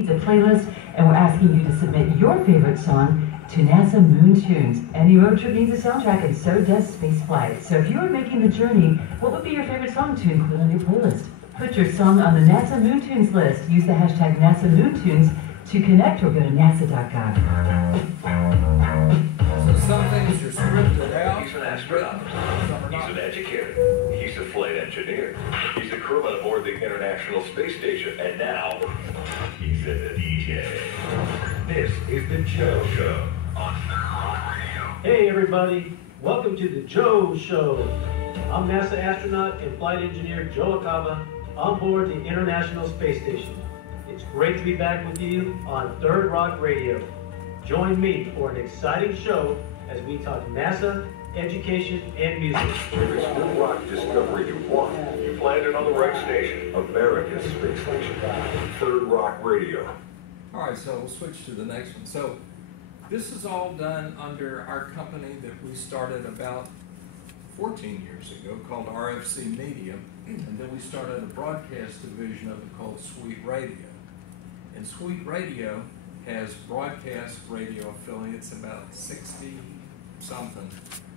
It's a playlist, and we're asking you to submit your favorite song to NASA Moon Tunes. Any road trip needs a soundtrack, and so does spaceflight. So if you were making the journey, what would be your favorite song to include on your playlist? Put your song on the NASA Moon Tunes list. Use the hashtag NASA Moon Tunes to connect, or go to nasa.gov. So some things are scripted out. He's an astronaut. He's an educator. He's a flight engineer. He's a crewman aboard the International Space Station. And now, he's a DJ. This is the Joe Show on Radio. Hey everybody, welcome to the Joe Show. I'm NASA astronaut and flight engineer Joe Acaba on board the International Space Station. It's great to be back with you on Third Rock Radio. Join me for an exciting show as we talk NASA, education, and music. If it's new rock discovery you want, you landed on the right station. America's Space Station. Third Rock Radio. All right, so we'll switch to the next one. So this is all done under our company that we started about 14 years ago called RFC Media, and then we started a broadcast division of it called Sweet Radio. And Sweet Radio has broadcast radio affiliates, about 60-something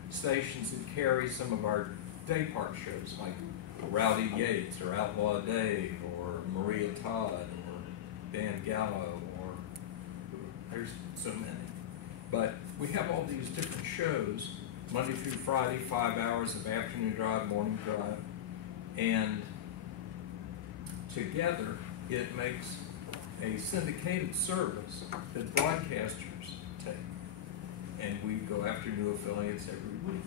stations that carry some of our day part shows, like Rowdy Yates or Outlaw Dave or Maria Todd or Dan Gallo, or there's so many. But we have all these different shows, Monday through Friday, 5 hours of afternoon drive, morning drive, and together it makes a syndicated service that broadcasters take. And we go after new affiliates every week.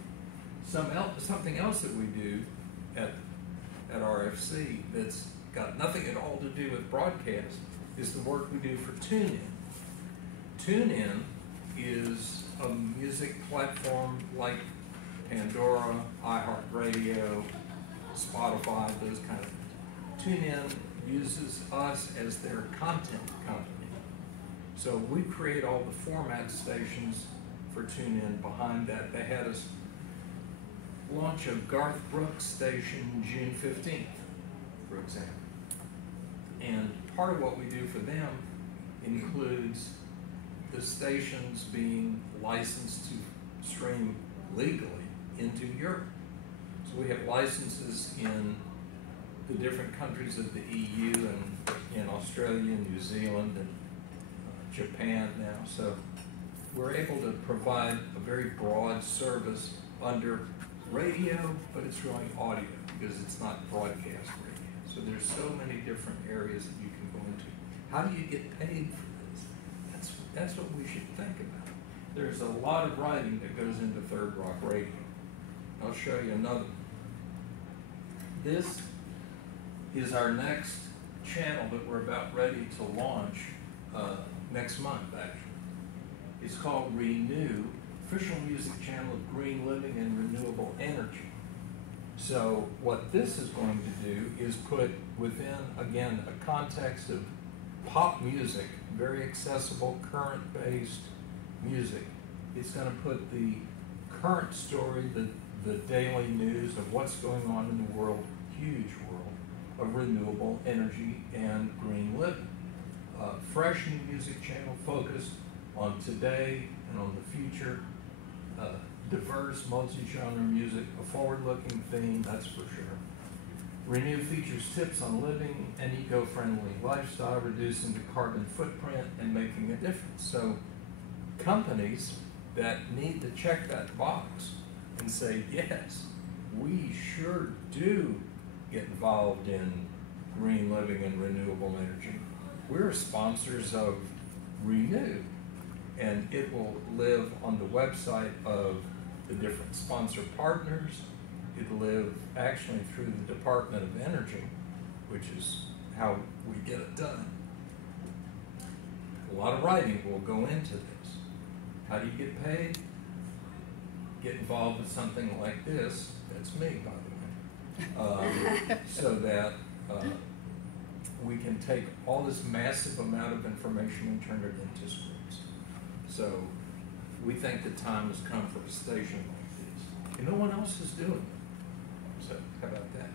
Something else that we do at RFC that's got nothing at all to do with broadcast is the work we do for TuneIn. TuneIn is a music platform like Pandora, iHeartRadio, Spotify, those kind of things. TuneIn uses us as their content company. So we create all the format stations for TuneIn behind that. They had us launch a Garth Brooks station June 15th, for example. And part of what we do for them includes the stations being licensed to stream legally into Europe. So we have licenses in the different countries of the EU and in Australia, New Zealand, and Japan now. So we're able to provide a very broad service under radio, but it's really audio because it's not broadcast radio. So there's so many different areas that you can go into. How do you get paid for this? That's what we should think about. There's a lot of writing that goes into Third Rock Radio. I'll show you another one. This is our next channel that we're about ready to launch next month, actually. It's called Renew, official music channel of green living and renewable energy. So what this is going to do is put within, again, a context of pop music, very accessible, current-based music. It's going to put the current story, the daily news of what's going on in the world, huge world, of renewable energy and green living. Fresh new music channel focused on today and on the future. Diverse, multi-genre music, a forward-looking theme, that's for sure. Renew features tips on living an eco-friendly lifestyle, reducing the carbon footprint and making a difference. So companies that need to check that box and say, yes, we sure do get involved in green living and renewable energy. We're sponsors of Renew, and it will live on the website of the different sponsor partners. It'll live actually through the Department of Energy, which is how we get it done. A lot of writing will go into this. How do you get paid? Get involved with something like this. That's me, by the way. So that we can take all this massive amount of information and turn it into scripts. So we think the time has come for a station like this. And no one else is doing it. So how about that?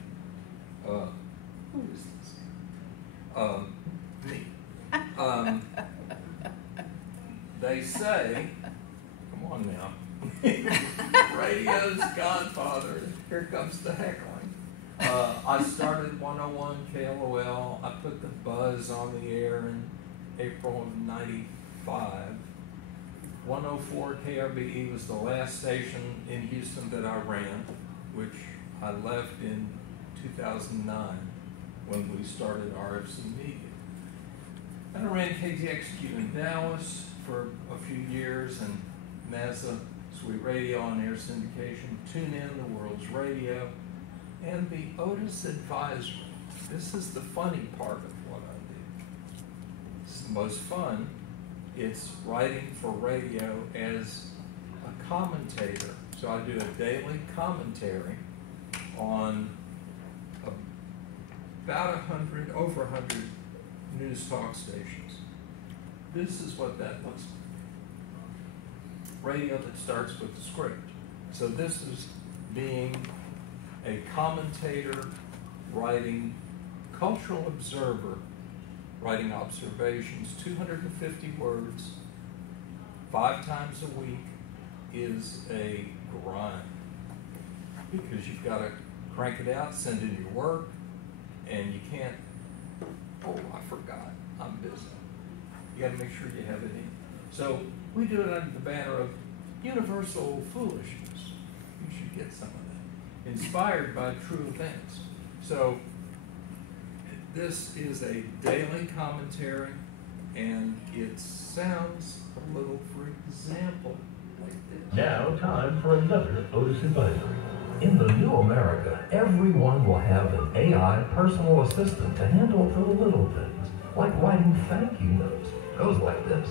Who is this? Me. They say, come on now, radio's godfather, here comes the heckling. I started 101 KLOL. I put the buzz on the air in April of '95. 104 KRBE was the last station in Houston that I ran, which I left in 2009 when we started RFC Media. And I ran KTXQ in Dallas for a few years, and NASA Sweet Radio on air syndication, Tune In, the world's radio, and the Otis Advisory. This is the funny part of what I do. It's the most fun. It's writing for radio as a commentator. So I do a daily commentary on about over 100 news talk stations. This is what that looks like. Radio that starts with the script. So this is being a commentator, writing, cultural observer, writing observations, 250 words, 5 times a week is a grind. Because you've got to crank it out, send in your work, and you can't, oh, I forgot, I'm busy. You got to make sure you have it in. So we do it under the banner of universal foolishness. You should get some of that. Inspired by true events. So this is a daily commentary, and it sounds a little, for example, like this. Now, time for another Otis Advisory. In the new America, everyone will have an AI personal assistant to handle the little things, like writing thank you notes. Goes like this.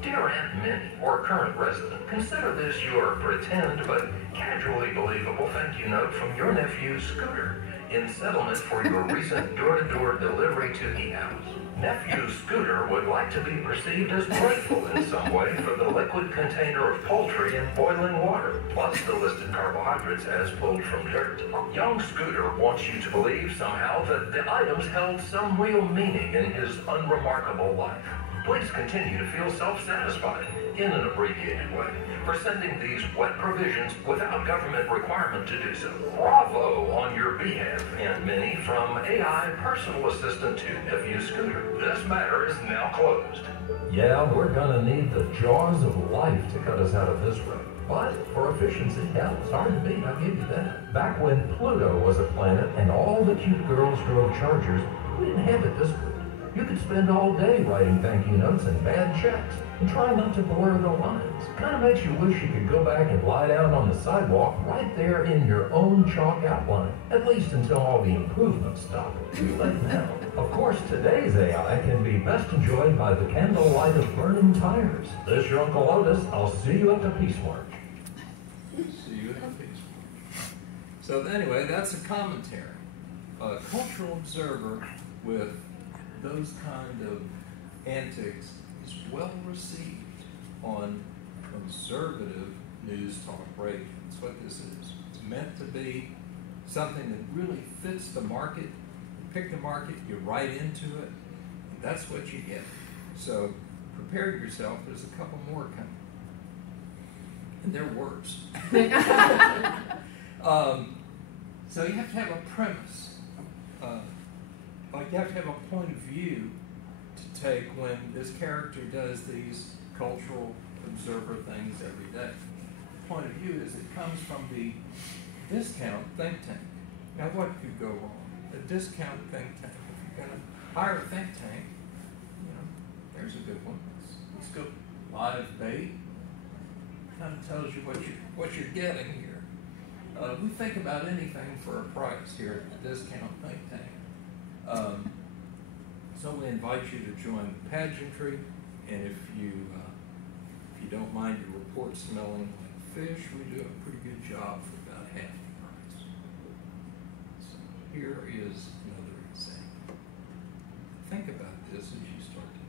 Dear Aunt Minnie, or current resident, consider this your pretend but casually believable thank you note from your nephew Scooter in settlement for your recent door-to-door delivery to the house. Nephew Scooter would like to be perceived as grateful in some way for the liquid container of poultry and boiling water, plus the listed carbohydrates as pulled from dirt. Young Scooter wants you to believe somehow that the items held some real meaning in his unremarkable life. Please continue to feel self-satisfied, in an abbreviated way, for sending these wet provisions without government requirement to do so. Bravo on your behalf, Aunt Minnie, from AI personal assistant to nephew Scooter. This matter is now closed. Yeah, we're gonna need the jaws of life to cut us out of this wreck. But for efficiency, hell, it's hard to beat, I'll give you that. Back when Pluto was a planet and all the cute girls drove Chargers, we didn't have it this way. You could spend all day writing thank you notes and bad checks and try not to blur the lines. Kind of makes you wish you could go back and lie down on the sidewalk right there in your own chalk outline, at least until all the improvements stop. Too late now. Of course, today's AI can be best enjoyed by the candlelight of burning tires. This is your Uncle Otis. I'll see you at the Peace March. See you at the Peace March. So anyway, that's a commentary. A cultural observer with those kind of antics is well received on conservative news talk radio. That's what this is. It's meant to be something that really fits the market. You pick the market, you write into it, and that's what you get. So prepare yourself, there's a couple more coming. And they're worse. So you have to have a premise. Like you have to have a point of view to take when this character does these cultural observer things every day. The point of view is it comes from the discount think tank. Now what could go wrong? A discount think tank. If you're going to hire a think tank, you know, there's a good one. Let's go live bait. Kind of tells you what you're getting here. We think about anything for a price here at the discount think tank. So we invite you to join the pageantry, and if you don't mind your report smelling like fish, we do a pretty good job for about half the price. So here is another example. Think about this as you start to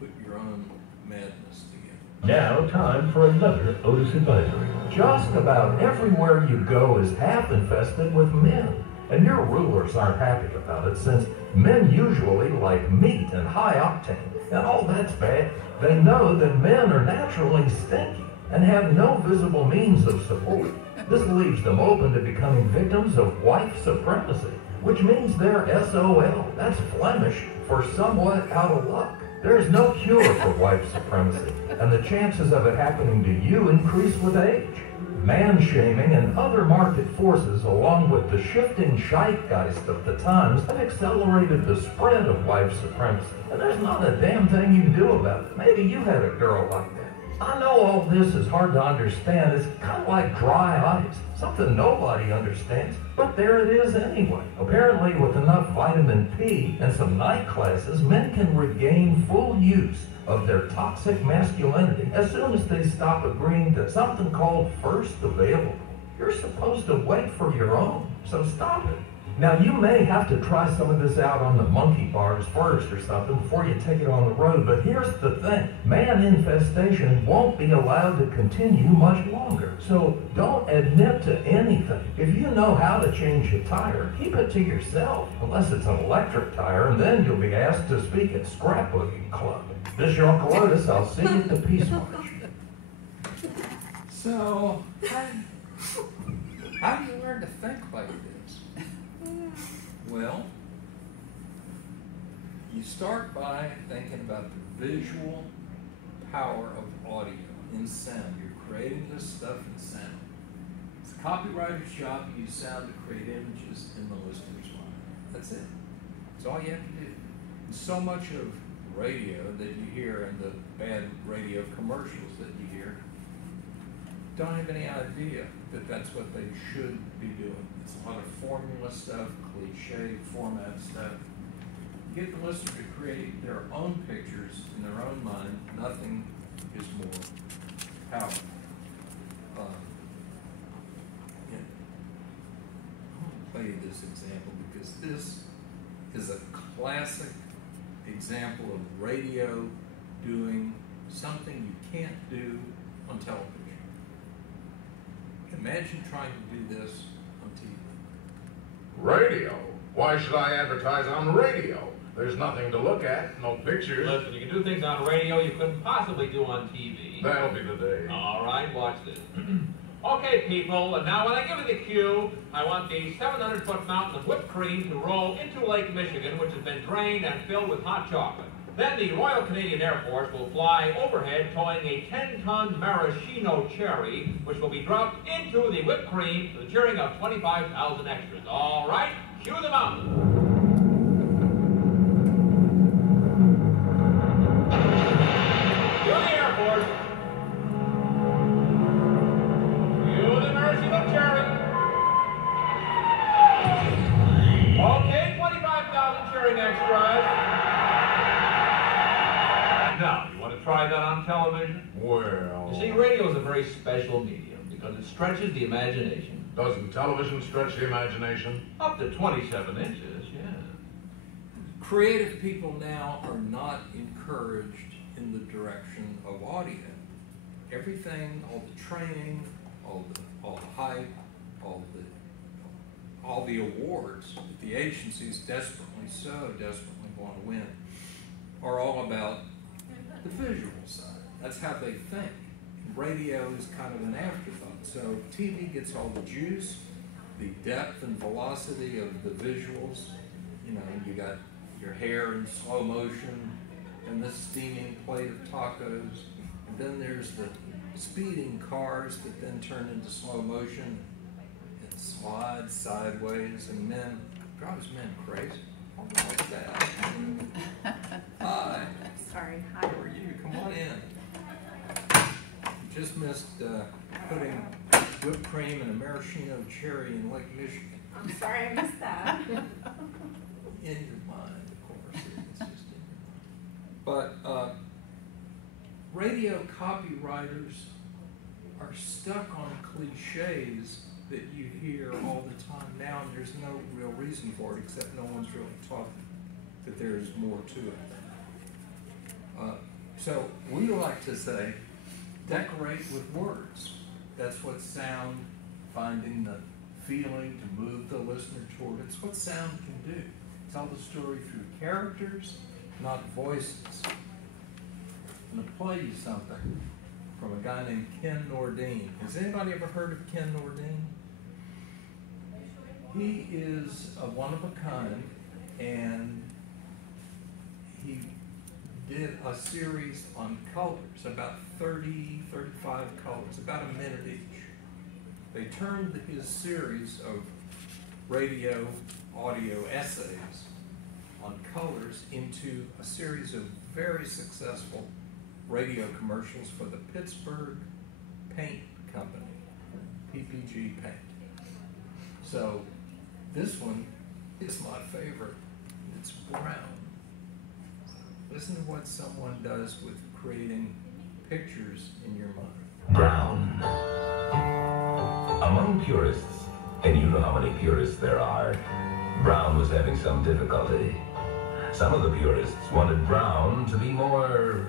put your own madness together. Now, time for another Otis Advisory. Just about everywhere you go is half infested with men. And your rulers aren't happy about it, since men usually like meat and high octane, And all that's bad. They know that men are naturally stinky and have no visible means of support. This leaves them open to becoming victims of wife supremacy, which means they're SOL. That's Flemish for somewhat out of luck. There's no cure for wife supremacy, and the chances of it happening to you increase with age. Man-shaming and other market forces, along with the shifting zeitgeist of the times, have accelerated the spread of wife supremacy. And there's not a damn thing you can do about it. Maybe you had a girl like that. I know all this is hard to understand. It's kind of like dry ice, something nobody understands, but there it is anyway. Apparently, with enough vitamin P and some night classes, men can regain full use of their toxic masculinity as soon as they stop agreeing to something called first available. You're supposed to wait for your own, so stop it. Now, you may have to try some of this out on the monkey bars first or something before you take it on the road, but here's the thing. Man infestation won't be allowed to continue much longer, so don't admit to anything. If you know how to change a tire, keep it to yourself, unless it's an electric tire, and then you'll be asked to speak at Scrapbooking Club. This is your Uncle Otis. I'll see you at the Peace March. So, how do you learn to think like this? Well, you start by thinking about the visual power of audio in sound. You're creating this stuff in sound. It's a copywriter's job to use sound to create images in the listener's mind. That's it. That's all you have to do. And so much of radio that you hear and the bad radio commercials that you hear don't have any idea that that's what they should be doing. It's a lot of formula stuff, cliche format stuff. You get the listener to create their own pictures in their own mind. Nothing is more powerful. Yeah. I want to play you this example because this is a classic example of radio doing something you can't do on television. Imagine trying to do this on TV. Radio? Why should I advertise on radio? There's nothing to look at, no pictures. Listen, you can do things on radio you couldn't possibly do on TV. That'll be the day. All right, watch this. Okay, people, and now when I give you the cue, I want the 700-foot mountain of whipped cream to roll into Lake Michigan, which has been drained and filled with hot chocolate. Then the Royal Canadian Air Force will fly overhead towing a 10-ton maraschino cherry, which will be dropped into the whipped cream to the cheering of 25,000 extras. All right, cue the mountain. Cue the Air Force. Cue the maraschino cherry. Okay, 25,000 cheering extras. Now, you want to try that on television? Well... You see, radio is a very special medium because it stretches the imagination. Doesn't television stretch the imagination? Up to 27 inches, yeah. Creative people now are not encouraged in the direction of audio. Everything, all the training, all the hype, all the awards that the agencies desperately want to win are all about the visual side. That's how they think. Radio is kind of an afterthought. So TV gets all the juice, the depth and velocity of the visuals. You know, you got your hair in slow motion, and this steaming plate of tacos, and then there's the speeding cars that then turn into slow motion and slide sideways, and men, drives men crazy. Oh, like that. Hi. Sorry. Hi. How are you? Come on in. You just missed putting whipped cream and a maraschino cherry in Lake Michigan. I'm sorry I missed that. In your mind, of course. It's just in your mind. But radio copywriters are stuck on cliches that you hear all the time now, and there's no real reason for it, except no one's really taught that there's more to it. So we like to say, decorate with words. That's what sound, finding the feeling to move the listener toward it. It's what sound can do. Tell the story through characters, not voices. play you something from a guy named Ken Nordine. Has anybody ever heard of Ken Nordine? He is a one of a kind, and he did a series on colors, about 30, 35 colors, about a minute each. They turned his series of radio, audio essays on colors into a series of very successful radio commercials for the Pittsburgh Paint Company, PPG Paint. So this one is my favorite. It's brown. Listen to what someone does with creating pictures in your mind. Brown. Among purists, and you know how many purists there are, Brown was having some difficulty. Some of the purists wanted Brown to be more...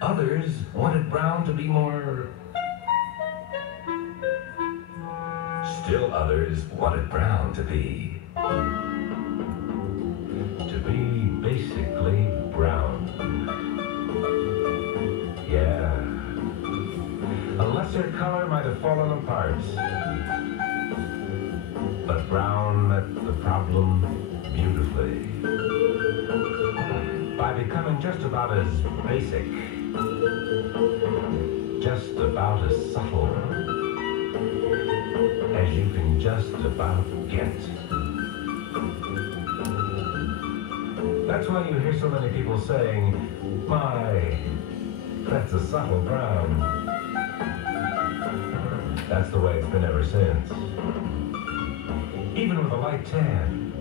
Others wanted Brown to be more... Still others wanted Brown to be basically brown. Yeah. A lesser color might have fallen apart, but brown met the problem beautifully. By becoming just about as basic, just about as subtle as you can just about get. That's why you hear so many people saying, my, that's a subtle brown. That's the way it's been ever since. Even with a light tan,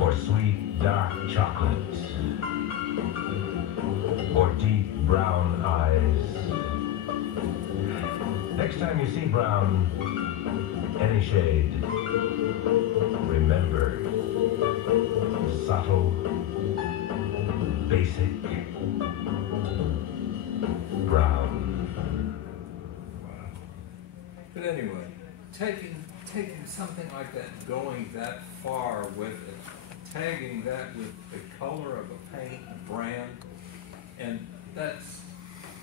or sweet dark chocolate, or deep brown eyes. Next time you see brown, any shade, remember, subtle, basic, brown. But anyway, taking something like that, going that far with it, tagging that with the color of a paint, a brand, and that's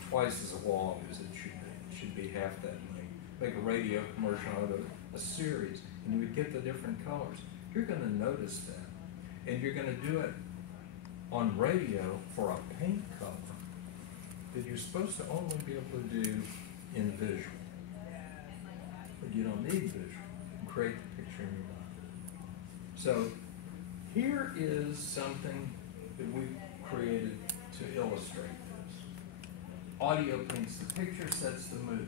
twice as long as it should be. It should be half that length. Make a radio commercial out of a series, and you would get the different colors. You're going to notice that, and you're going to do it on radio for a paint color that you're supposed to only be able to do in visual. But you don't need visual. You can create the picture in your mind. So here is something that we created to illustrate this. Audio paints the picture, sets the mood.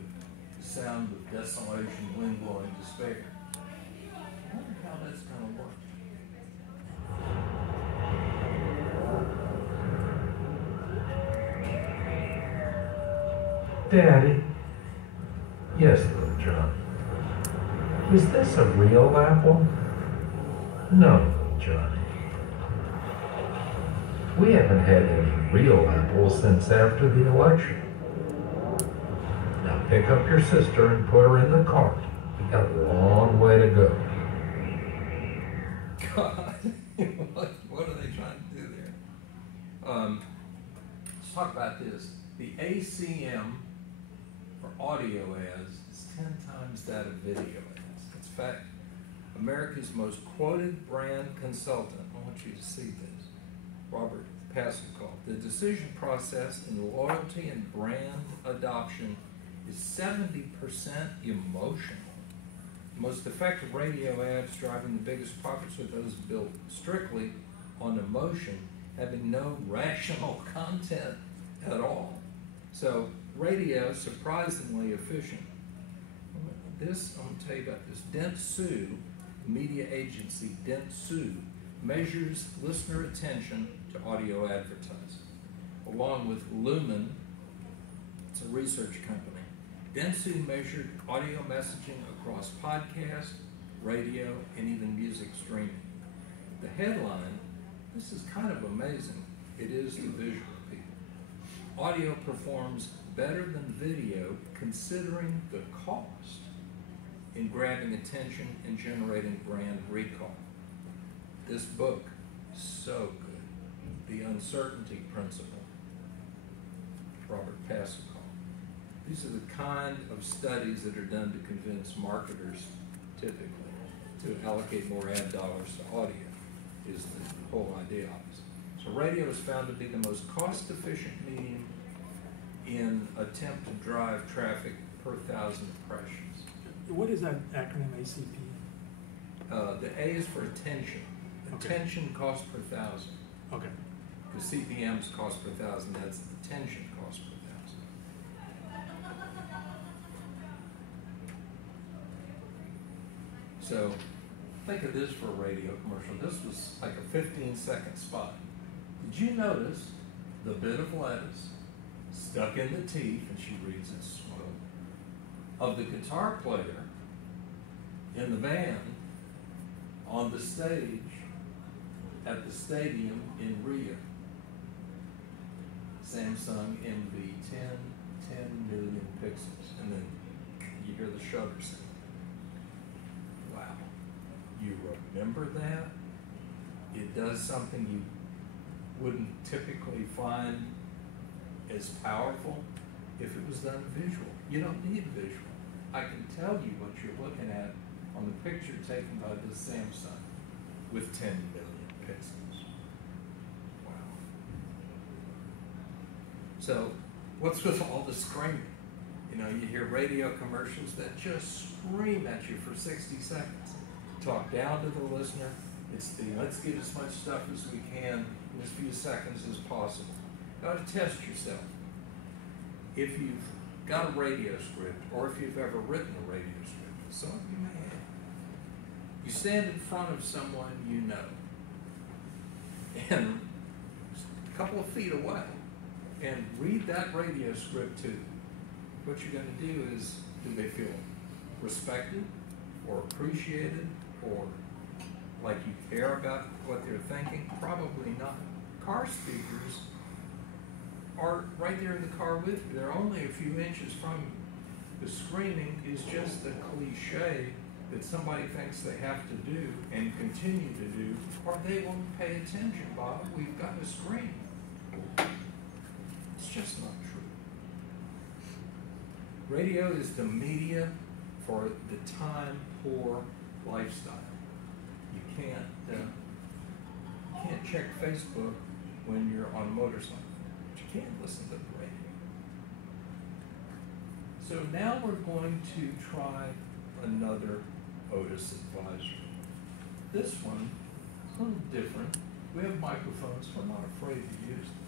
The sound of desolation, wind blowing, despair. I wonder how that's going to work. Daddy? Yes, little John. Is this a real apple? No, little Johnny. We haven't had any real apples since after the election. Now pick up your sister and put her in the cart. We got a long way to go. God, what are they trying to do there? Let's talk about this. The ACM for audio ads is 10 times that of video ads. In fact, America's most quoted brand consultant, I want you to see this, Robert Pascal, the decision process in loyalty and brand adoption is 70% emotional. The most effective radio ads driving the biggest profits are those built strictly on emotion, having no rational content at all. So radio is surprisingly efficient. This, I'm going to tell you about this. Dentsu, media agency Dentsu, measures listener attention to audio advertising. Along with Lumen, it's a research company. Dentsu measured audio messaging across podcast, radio, and even music streaming. The headline, this is kind of amazing. It is the visual people. Audio performs better than video considering the cost in grabbing attention and generating brand recall. This book, so good. the uncertainty principle, Robert Pascal. These are the kind of studies that are done to convince marketers, typically, to allocate more ad dollars to audio, is the whole idea of it. So radio is found to be the most cost-efficient medium in attempt to drive traffic per 1,000 impressions. What is that acronym ACP? The A is for attention. Okay. Attention cost per 1,000. Okay. Because CPM's cost per 1,000, that's attention cost per 1,000. So think of this for a radio commercial. This was like a 15-second spot. Did you notice the bit of lettuce stuck in the teeth, and she reads it slow, of the guitar player in the band on the stage at the stadium in Rio? Samsung MV 10 million pixels, and then you hear the shutter sound. Wow. You remember that? It does something you wouldn't typically find as powerful if it was done visual. You don't need visual. I can tell you what you're looking at on the picture taken by this Samsung with 10 million pixels. Wow. So, what's with all the screaming? You know, you hear radio commercials that just scream at you for 60 seconds. Talk down to the listener. It's the let's get as much stuff as we can in as few seconds as possible. You got to test yourself. If you've got a radio script, or if you've ever written a radio script, some of you may have, you stand in front of someone you know, and a couple of feet away, and read that radio script to them. What you're going to do is, do they feel respected, or appreciated, or like you care about what they're thinking? Probably not. Car speakers are right there in the car with you. They're only a few inches from you. The screaming is just a cliche that somebody thinks they have to do and continue to do, or they won't pay attention, Bob. We've got to scream. It's just not true. Radio is the media for the time-poor lifestyle. You can't check Facebook when you're on a motorcycle. But you can listen to the radio. So now we're going to try another Otis advisor. This one is a little different. We have microphones, so I'm not afraid to use them.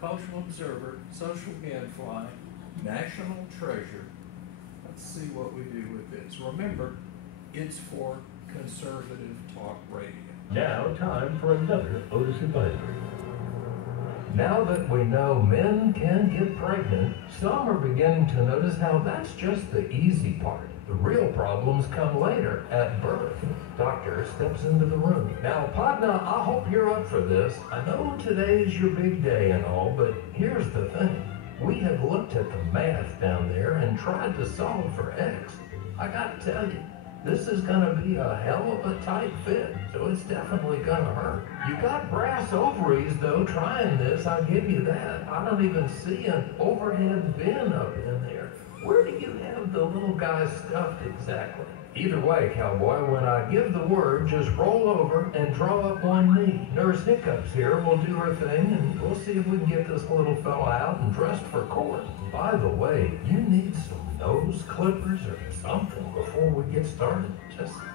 Cultural Observer, Social Gadfly, National Treasure. Let's see what we do with this. Remember, it's for conservative talk radio. Now time for another Otis advisory. Now that we know men can get pregnant, some are beginning to notice how that's just the easy part. The real problems come later, at birth. Doctor steps into the room. Now, partner, I hope you're up for this. I know today's your big day and all, but here's the thing. We have looked at the math down there and tried to solve for X. I gotta tell you, this is gonna be a hell of a tight fit, so it's definitely gonna hurt. You got brass ovaries, though, trying this, I'll give you that. I don't even see an overhead bin up in there. Where do you have the little guy stuffed exactly? Either way, cowboy, when I give the word, just roll over and draw up one knee. Nurse Hiccups here will do her thing, and we'll see if we can get this little fella out and dressed for court. By the way, you need some nose clippers or something before we get started.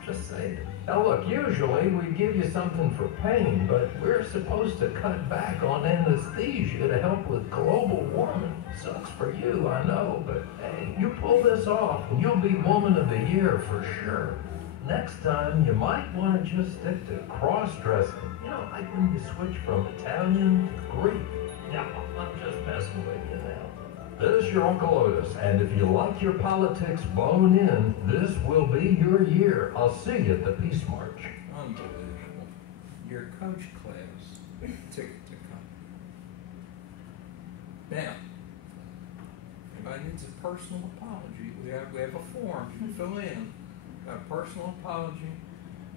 Just say it. Now look, usually we give you something for pain, but we're supposed to cut back on anesthesia to help with global warming. Sucks for you, I know, but hey, you pull this off and you'll be Woman of the Year for sure. Next time, you might want to just stick to cross-dressing. You know, like when you switch from Italian to Greek. No, I'm just messing with you now. This is your Uncle Otis, and if you like your politics bone in, this will be your year. I'll see you at the Peace March. Unbelievable. Your coach class ticket to come. Now, anybody needs a personal apology, we have a form you can fill in. Got a personal apology.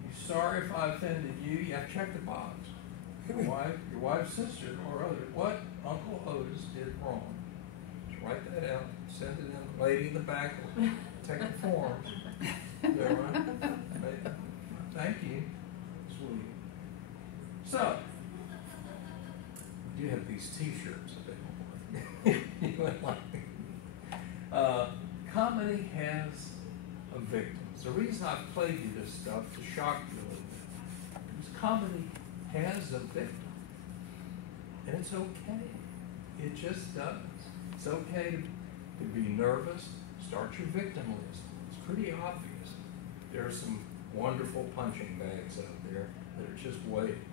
You're sorry if I offended you, you have to check the box. your wife's sister or other, what Uncle Otis did wrong. Just write that out, send it in. The lady in the back will take the forms. Is that right? Thank you. Sweet. So, you have these T-shirts available. You would like comedy has a victim. The reason I've played you this stuff to shock you a little bit, because comedy has a victim, and it's okay. It just does. It's okay to be nervous. Start your victim list. It's pretty obvious. There are some wonderful punching bags out there that are just waiting.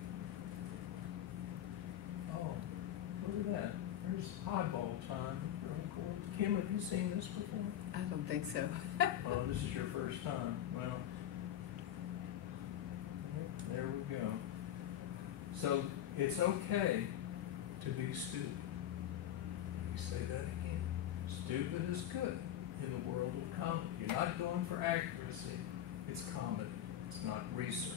Oh, look at that. There's highball time. Really cool. Kim, have you seen this before? I don't think so. Oh, this is your first time. Well, there we go. So it's okay to be stupid. Let me say that again. Stupid is good in the world of comedy. You're not going for accuracy. It's comedy. It's not research.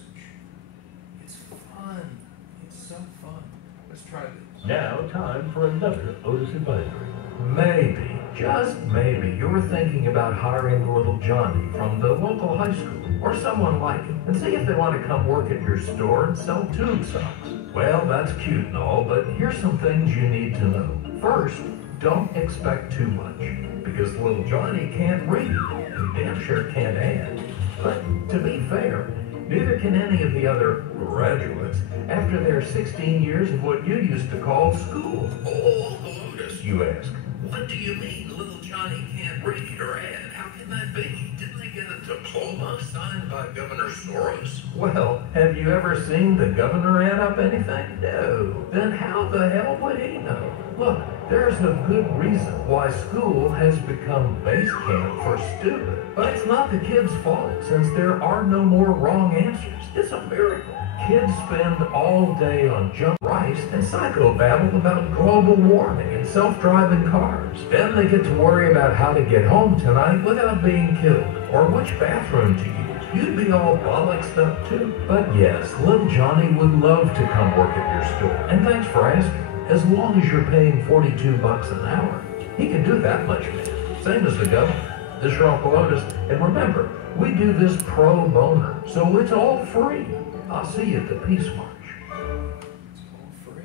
It's fun. It's so fun. Let's try this. Now, time for another Otis Advisory. Maybe, just maybe, you're thinking about hiring little Johnny from the local high school or someone like him and see if they want to come work at your store and sell tube socks. Well, that's cute and all, but here's some things you need to know. First, don't expect too much, because little Johnny can't read and damn sure can't add. But to be fair, neither can any of the other graduates after their 16 years of what you used to call school. Oh, Otis, you ask. What do you mean little Johnny can't read or add? How can that be? Didn't they get a diploma signed by Governor Soros? Well, have you ever seen the governor add up anything? No. Then how the hell would he know? Look, there's a good reason why school has become base camp for stupid. But it's not the kids' fault, since there are no more wrong answers. It's a miracle. Kids spend all day on junk rice and psychobabble about global warming and self-driving cars. Then they get to worry about how to get home tonight without being killed, or which bathroom to use. You'd be all bollocksed up too. But yes, little Johnny would love to come work at your store. And thanks for asking. As long as you're paying $42 an hour, he can do that much, man. Same as the governor. This is your Uncle Otis. And remember, we do this pro bono, so it's all free. I'll see you at the Peace March. It's all free.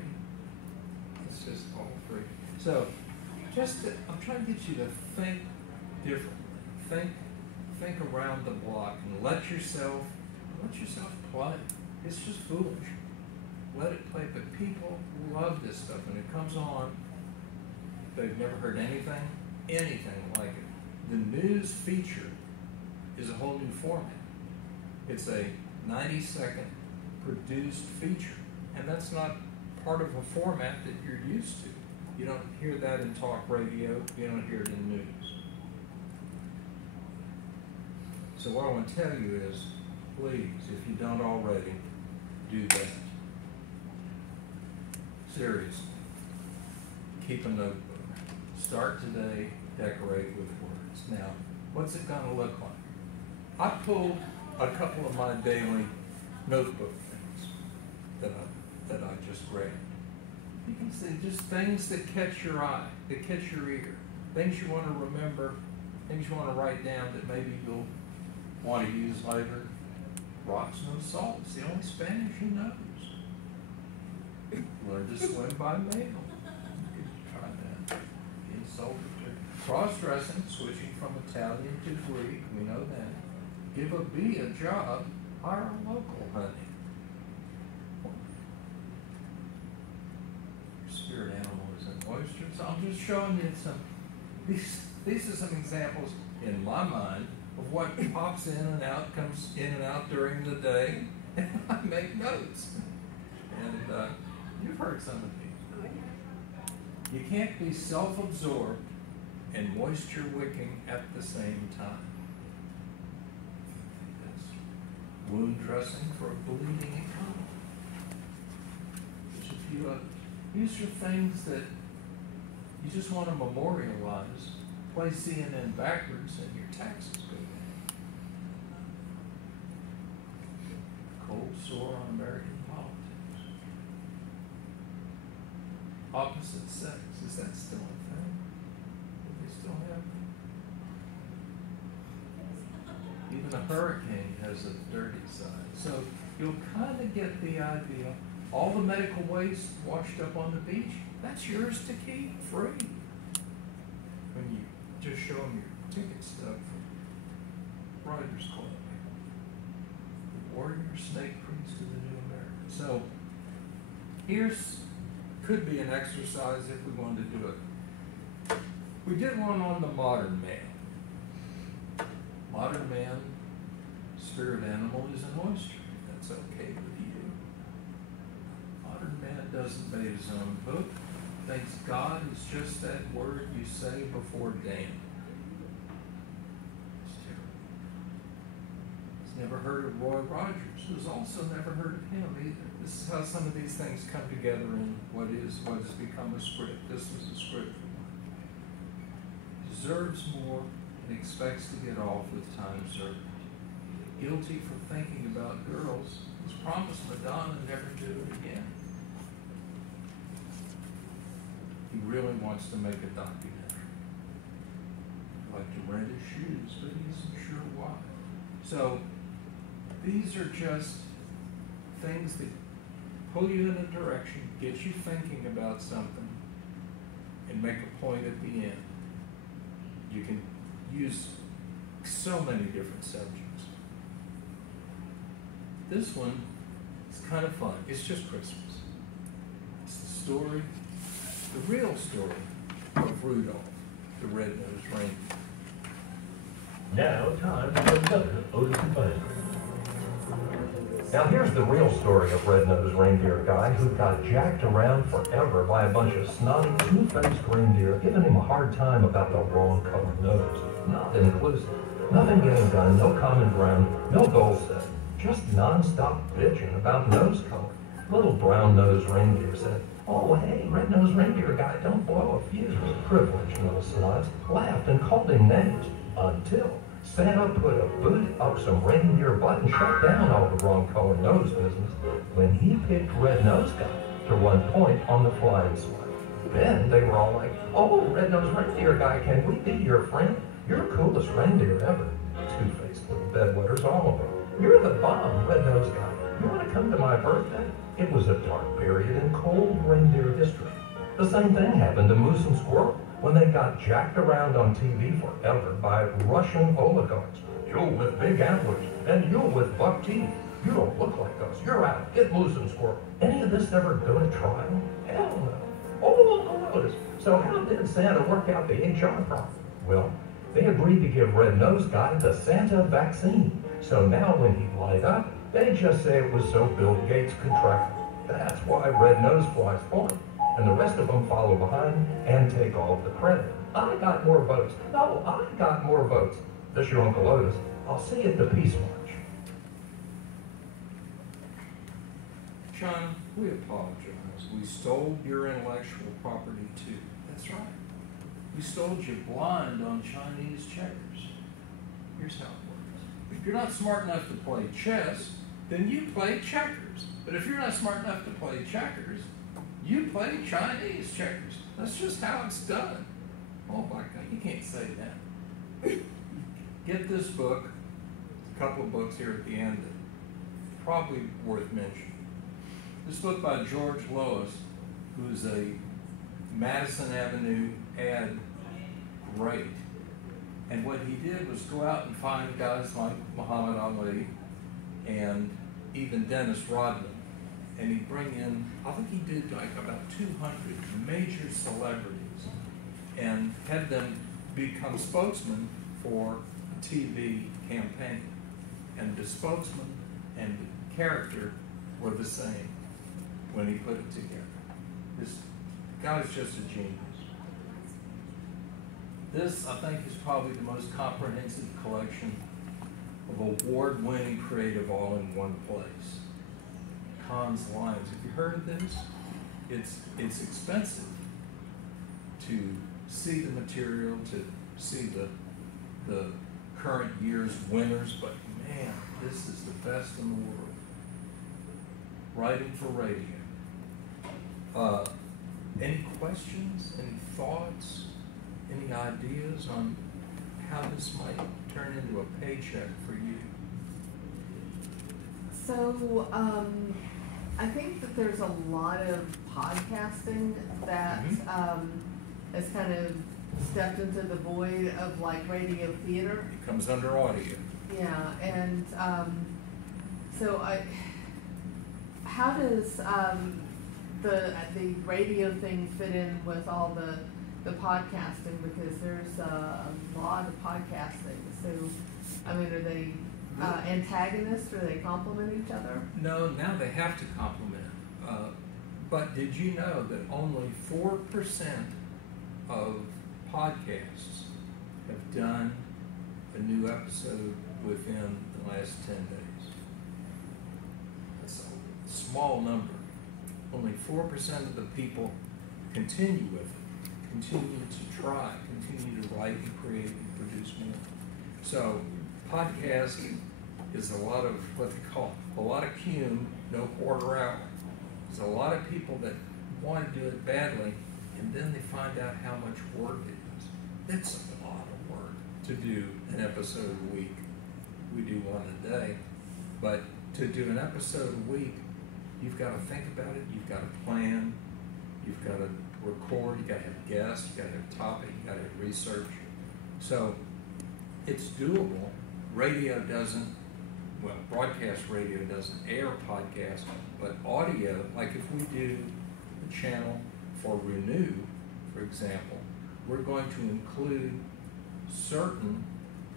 It's just all free. So, I'm trying to get you to think differently. Think around the block and let yourself play. It's just foolish. Let it play. But people love this stuff. When it comes on, they've never heard anything like it. The news feature is a whole new format. It's a 90-second produced feature, and that's not part of a format that you're used to. You don't hear that in talk radio, you don't hear it in news. So what I want to tell you is, please, if you don't already, do that. Seriously, keep a notebook. Start today, decorate with words. Now, what's it going to look like? I pulled a couple of my daily notebook things that I just grabbed. You can see just things that catch your eye, that catch your ear, things you want to remember, things you want to write down that maybe you'll want to use later. Rocks, no salt. It's the only Spanish he knows. Learn to swim by mail. You could try that. Insult or cross-dressing, switching from Italian to Greek. We know that. Give a bee a job. Hire a local, honey. Your spirit animal is an oyster. So I'm just showing you some. These are some examples in my mind of what pops in and out, comes in and out during the day, and I make notes. And you've heard some of these. You can't be self-absorbed and moisture-wicking at the same time. Wound dressing for a bleeding economy. There's a few others. These are things that you just want to memorialize. Play CNN backwards and your taxes go down. Cold sore on American politics. opposite sex. Is that still a thing? Do they still have it? Even a hurricane has a dirty side. So you'll kind of get the idea. All the medical waste washed up on the beach, that's yours to keep free. When you just show them your ticket stub from Riders Club. The Warrior Snake Priest of the New America. So could be an exercise if we wanted to do it. We did one on the modern man. Modern man, spirit animal is an oyster. That's okay with you. Modern man doesn't make his own book. Thinks God is just that word you say before damn. It's terrible. He's never heard of Roy Rogers, who's also never heard of him either. This is how some of these things come together in what has become a script. This was a script for one. Deserves more and expects to get off with time served. Guilty for thinking about girls. Was promised Madonna never do it again. He really wants to make a documentary. He'd like to rent his shoes, but he isn't sure why. So these are just things that pull you in a direction, get you thinking about something, and make a point at the end. You can use so many different subjects. This one is kind of fun. It's just Christmas. It's the story, the real story of Rudolph, the red-nosed reindeer. Now, time for another Otis and Fun. Now, here's the real story of Red-Nosed Reindeer Guy who got jacked around forever by a bunch of snotty, two-faced reindeer giving him a hard time about the wrong colored nose. Not inclusive. Nothing getting done, no common ground, no goal set. Just non-stop bitching about nose color. Little brown-nosed reindeer said, "Oh, hey, Red-Nosed Reindeer Guy, don't blow a fuse." Privileged little sluts laughed and called him names until Santa put a boot up some reindeer butt and shut down all the wrong color nose business when he picked Red-Nosed Guy to run point on the flying slide. Then they were all like, "Oh, Red-Nosed Reindeer Guy, can we be your friend? You're the coolest reindeer ever." Two-faced little bedwetters, all of them. "You're the bomb, Red-Nosed Guy. You want to come to my birthday?" It was a dark period in cold reindeer history. The same thing happened to Moose and Squirrel when they got jacked around on TV forever by Russian oligarchs. "You with big antlers, and you with buck teeth. You don't look like us. You're out. Get Moose and Squirrel." Any of this ever go to trial? Hell no. Oh, notice. So how did Santa work out the HR problem? Well, they agreed to give Red-Nosed Guy the Santa vaccine. So now when he light up, they just say it was so Bill Gates could track him. That's why Red-Nosed flies forward, and the rest of them follow behind and take all of the credit. "I got more votes. No, I got more votes." This your Uncle Otis. I'll see you at the Peace March. China, we apologize. We stole your intellectual property too. That's right. We stole you blind on Chinese checkers. Here's how it works. If you're not smart enough to play chess, then you play checkers. But if you're not smart enough to play checkers, you play Chinese checkers. That's just how it's done. Oh my God, you can't say that. Get this book, a couple of books here at the end, probably worth mentioning. This book by George Lois, who's a Madison Avenue ad great. And what he did was go out and find guys like Muhammad Ali and even Dennis Rodman. And he'd bring in, I think he did like about 200 major celebrities and had them become spokesmen for a TV campaign. And the spokesman and the character were the same when he put it together. This guy's just a genius. This, I think, is probably the most comprehensive collection of award-winning creative all in one place. Kahn's Lines. Have you heard of this? It's expensive to see the material, to see the current year's winners, but man, this is the best in the world. Writing for radio. Any questions, any thoughts, any ideas on how this might turn into a paycheck for you? So, I think that there's a lot of podcasting that has kind of stepped into the void of like radio theater. It comes under audio. Yeah, and so how does the radio thing fit in with all the podcasting? Because there's a lot of podcasting. So, I mean, are they antagonists, or they complement each other? No, now they have to complement. But did you know that only 4% of podcasts have done a new episode within the last 10 days? That's a small number. Only 4% of the people continue with it, continue to try, continue to write and create and produce more. So podcasting is a lot of what they call a lot of cume, no quarter hour. There's a lot of people that want to do it badly, and then they find out how much work it is. That's a lot of work to do an episode a week. We do one a day, but to do an episode a week, you've got to think about it, you've got to plan, you've got to record, you've got to have guests, you've got to have a topic, you've got to have research. So it's doable. Radio doesn't, well, broadcast radio doesn't air podcasts, but audio, like if we do a channel for Renew, for example, we're going to include certain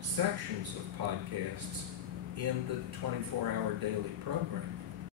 sections of podcasts in the 24-hour daily program.